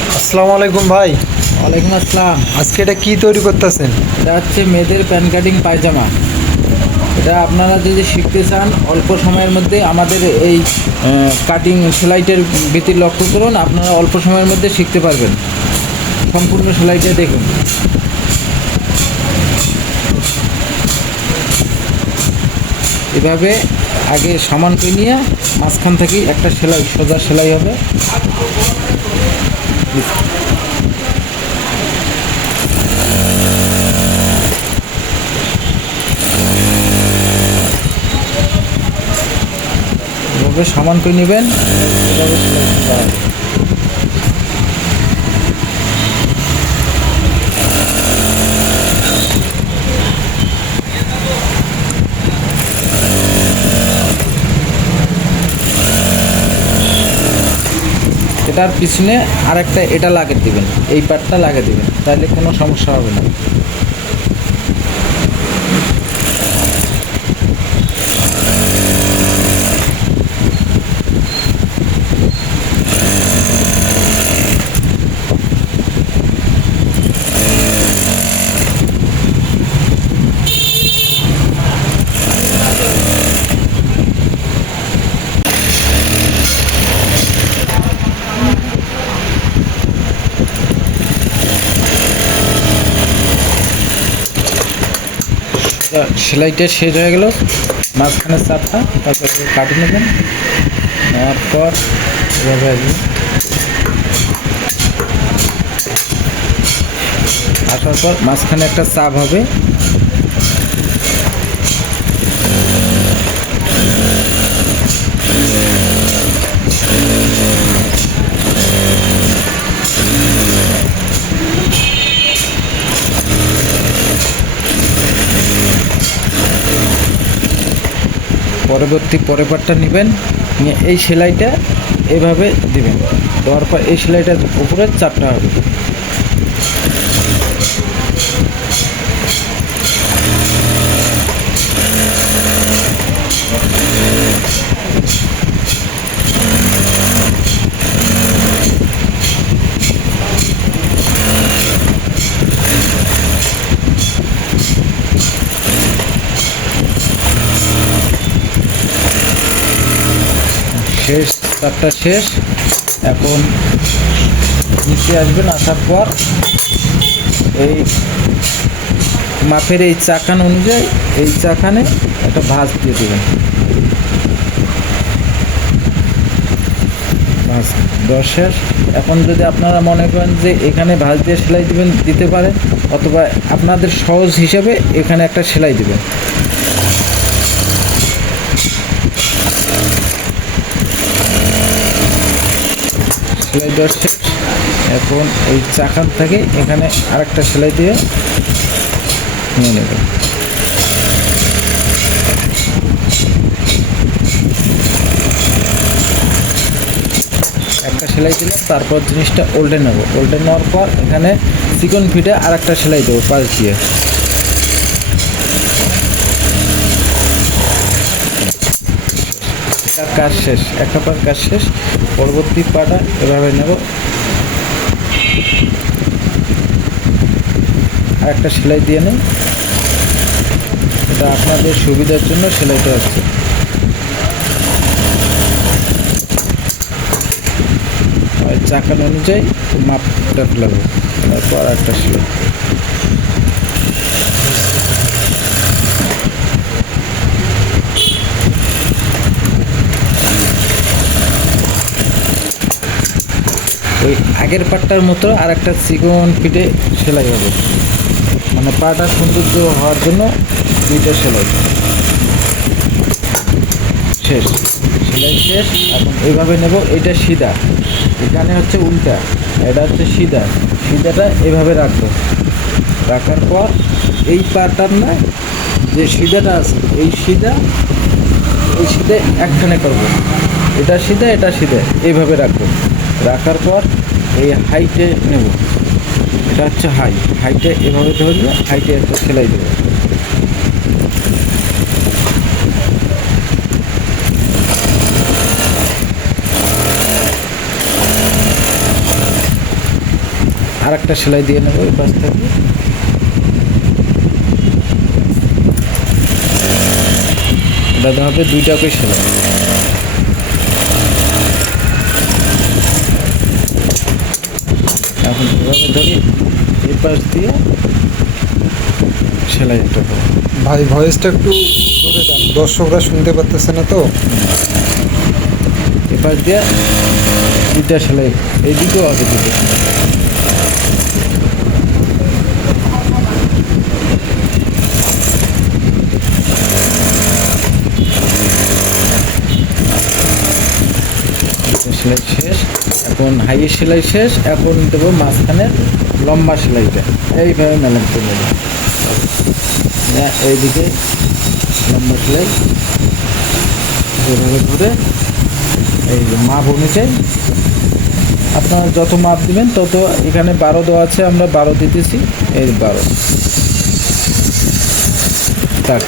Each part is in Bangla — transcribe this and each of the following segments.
আসসালামু আলাইকুম ভাই। ওয়ালাইকুম আসসালাম। আজকে এটা কি তৈরি করতেছেন? এটা হচ্ছে মেয়েদের প্যান কাটিং পায়জামা। এটা আপনারা যদি শিখতে চান অল্প সময়ের মধ্যে আমাদের এই কাটিং সেলাইটের ভীতি লক্ষ্য করুন, আপনারা অল্প সময়ের মধ্যে শিখতে পারবেন। সম্পূর্ণ সেলাইটা দেখুন। এভাবে আগে সমান করে নিয়ে মাঝখান থেকে একটা সেলাই, সোজা সেলাই হবে। এভাবে সমান করে নেবেন, এভাবে সেলাই করতে হবে। এটার পিছনে আরেকটা এটা লাগিয়ে দিবেন, এই পার্টটা লাগিয়ে দিবেন, তাহলে কোনো সমস্যা হবে না। সেলাইটা শেষ হয়ে গেল, মাঝখানে চাপটা তারপর কাটে নেবেন। নেওয়ার পর এভাবে আসবেন, আসার পর মাঝখানে একটা চাপ হবে। পরের পাটটা নেবেন, নিয়ে এই সেলাইটা এভাবে দিবেন। দেওয়ার পর এই সেলাইটার উপরে চাপটা হবে। শেষ, চাপটা শেষ। এখন নিচে আসবেন, আসার পর এই মাপের এই চাকান অনুযায়ী এই চাকানে একটা ভাঁজ দিয়ে দেবেন। ভাঁজ দেওয়া শেষ। এখন যদি আপনারা মনে করেন যে এখানে ভাঁজ দিয়ে সেলাই দিবেন, দিতে পারেন, অথবা আপনাদের সহজ হিসেবে এখানে একটা সেলাই দিবেন। সেলাই দেওয়া শেষ। এখন এই চাকান থেকে এখানে আরেকটা সেলাই দিয়ে নিয়ে নেবেন। একটা সেলাই দিলাম, তারপর জিনিসটা উল্টে নেব। উল্টে নেওয়ার পর এখানে চিকন ফিটে আরেকটা সেলাই দেবো পাশ দিয়ে। কাজ শেষ, একটা পার্ট কাজ শেষ। পরবর্তী পাটা এভাবে নেব, আর একটা সেলাই দিয়ে নেই। এটা আপনাদের সুবিধার জন্য সেলাইটা হচ্ছে। চাকান অনুযায়ী মাপটা ফেলাবো, তারপর আর একটা সেলাই। ওই আগের পাটটার মতো আর একটা চিকন ফিটে সেলাই হবে, মানে পাটা সৌন্দর্য হওয়ার জন্য দুইটা সেলাই। শেষ, সেলাই শেষ। এখন এইভাবে নেব, এটা সিধা, এখানে হচ্ছে উল্টা, এটা হচ্ছে সিধা। সিধাটা এভাবে রাখবো। রাখার পর এই পাটার না, যে সিধাটা আছে এই সিধা একখানে করবো। এটা সিধা, এটা সিধা, এইভাবে রাখবো। রাখার পর এই হাইটে নেব, এটা হচ্ছে হাইটে এভাবে ধরবে, হাইটে একটা সেলাই দেবো। আর একটা সেলাই দিয়ে নেবো এই পাশ থেকে। এটা হবে দুইটা করে সেলাই। এখন এভাবে ধরি এই পাশ দিয়ে সেলাই একটা করবো। ভাই ভয়েসটা একটু জোরে দেন, দর্শকরা শুনতে পারতেছে না তো। এপাশ দিয়ে দুইটা সেলাই, এই দিকেও হবে দুটো সেলাই। সেলাই শেষ, এখন হাইয়ের সেলাই শেষ। এখন দেবো মাঝখানে লম্বা সেলাইটা, এইভাবে মেলান করে নেব। এইদিকে লম্বা সেলাই এভাবে ধরে এই যে মাপ অনুযায়ী আপনারা যত মাপ দিবেন তত। এখানে 12 দেওয়া আছে, আমরা 12 দিতেছি, এই 12 থাক।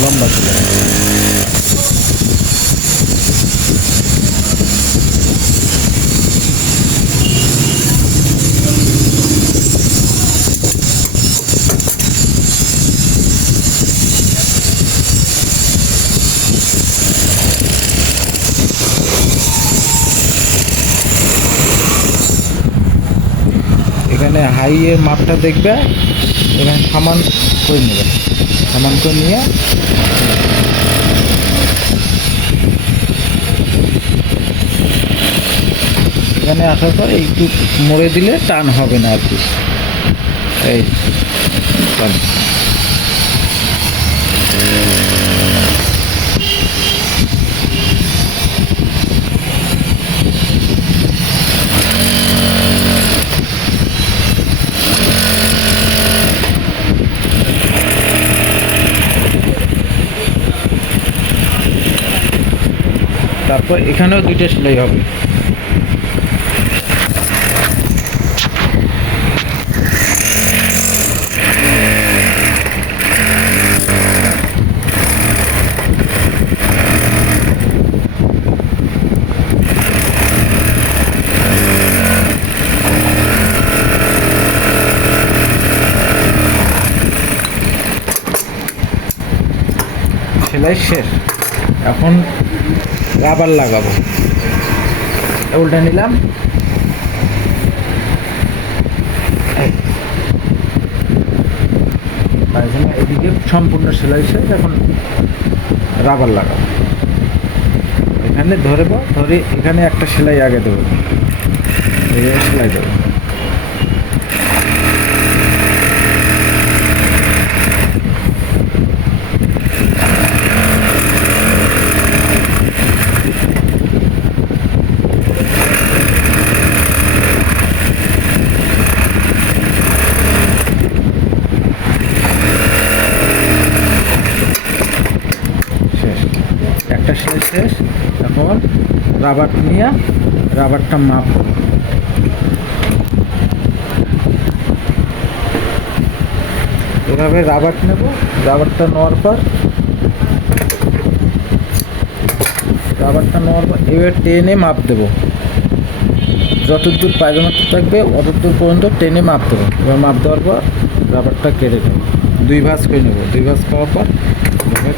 লম্বা সেলাই এখানে হাইয়ের মাপটা দেখবে, এখানে সমান করে নেবে, সমান করে নিয়ে এখানে আসার পর একটু মোড়ে দিলে টান হবে না আর কি। এই টান। তারপর এখানেও দুইটা সেলাই হবে। সেলাই শেষ, এখন রাবার লাগাবো। উল্টা নিলাম, এদিকে সম্পূর্ণ সেলাই শেষ। এখন রাবার লাগাবো, এখানে ধরবো, ধরে এখানে একটা সেলাই আগে দেবো, সেলাই দেবো। একটা সেলাই শেষ, এখন রাবার নিয়ে রাবারটা মাপ করব। এভাবে রাবার নেব, রাবারটা নেওয়ার পর এবার টেনে মাপ দেব। যতদূর পায়জামাটা থাকবে অতদূর পর্যন্ত টেনে মাপ দেবো। এবার মাপ দেওয়ার পর রাবারটা কেটে নেব, 2 ভাঁজ করে নেব। 2 ভাঁজ খাওয়ার পর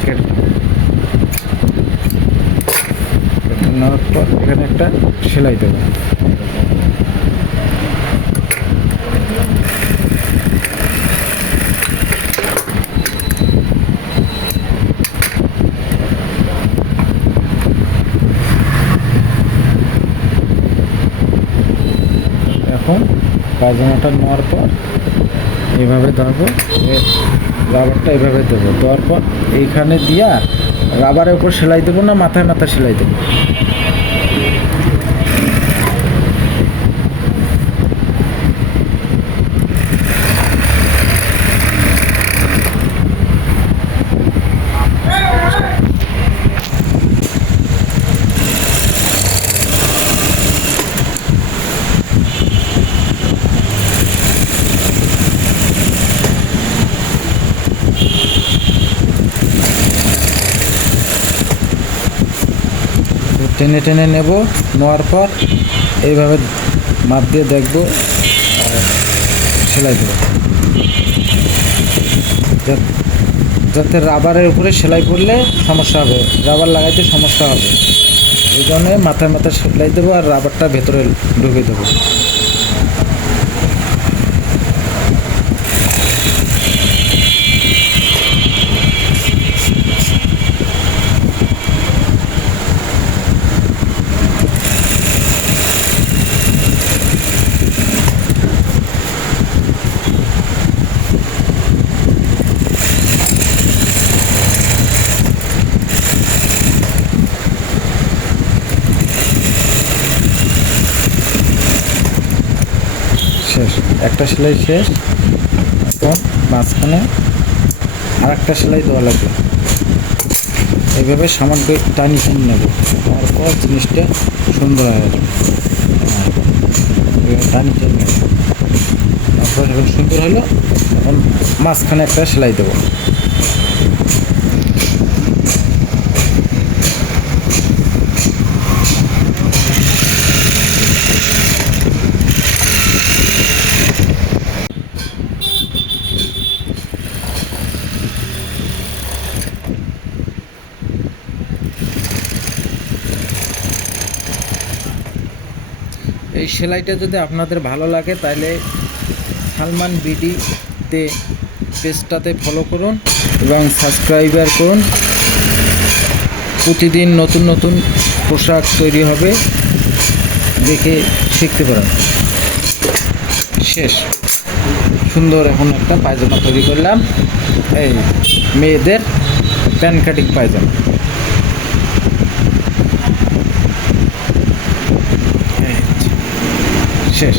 কেটে নেব। নেওয়ার পর এখানে একটা সেলাই দেব। এখন পায়জামাটা নেওয়ার পর এইভাবে ধরবো, রাবারটা এইভাবে দেবো। দেওয়ার পর এইখানে দিয়া রাবারের উপর সেলাই দেবো না মাথায় মাথায় সেলাই দেবো। টেনে টেনে নেব, নেওয়ার পর এইভাবে মাপ দিয়ে দেখবো আর সেলাই দেবো, যাতে রাবারের উপরে সেলাই করলে সমস্যা হবে, রাবার লাগাইতে সমস্যা হবে। এই জন্য মাথায় মাথায় সেলাই দেবো আর রাবারটা ভেতরে ঢুকে দেবো। শেষ, একটা সেলাই শেষ। এখন মাঝখানে আর একটা সেলাই দেওয়া লাগবে। এইভাবে সামগ্রী টানি টানি নেব, নেওয়ার পর জিনিসটা সুন্দর হয়ে যাবে। এইভাবে টানি টানি নেব, তারপর এখন সুন্দর হলো। এখন মাঝখানে একটা সেলাই দেবো। এই সেলাইটা যদি আপনাদের ভালো লাগে তাহলে সালমান বিডিতে পেজটাতে ফলো করুন এবং সাবস্ক্রাইবার করুন। প্রতিদিন নতুন নতুন পোশাক তৈরি হবে, দেখে শিখতে পারেন। শেষ, সুন্দর এখন একটা পায়জামা তৈরি করলাম, এই মেয়েদের প্যান্ট কাটিং পায়জামা। শেষ।